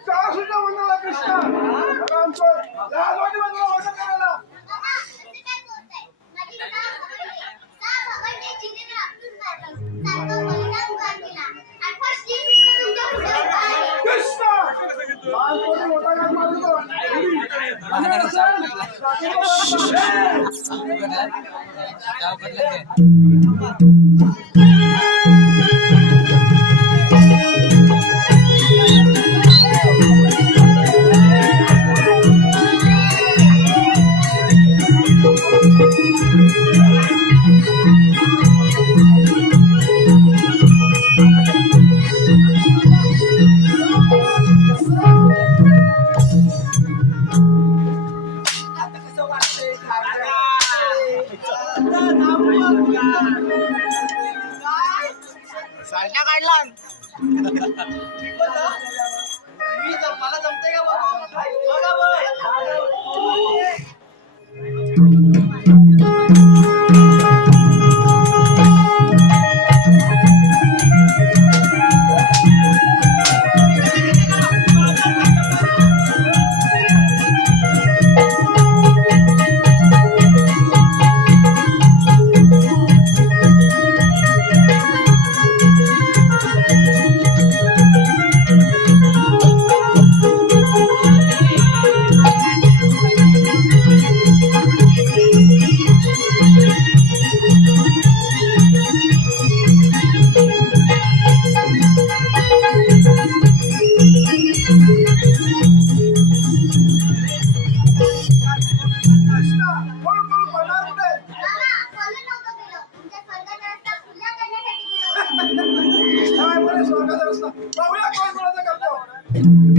सुद्धा म्हणाला कृष्ण रामचोर लाजवानी म्हणाला वाटत करायला कृष्ण लालकोटी मोठा काम मारतो सारख्या काढला मला जमते का बघा स्वर्गाचा रस्ता पाहूया कोण कोणाचा करतो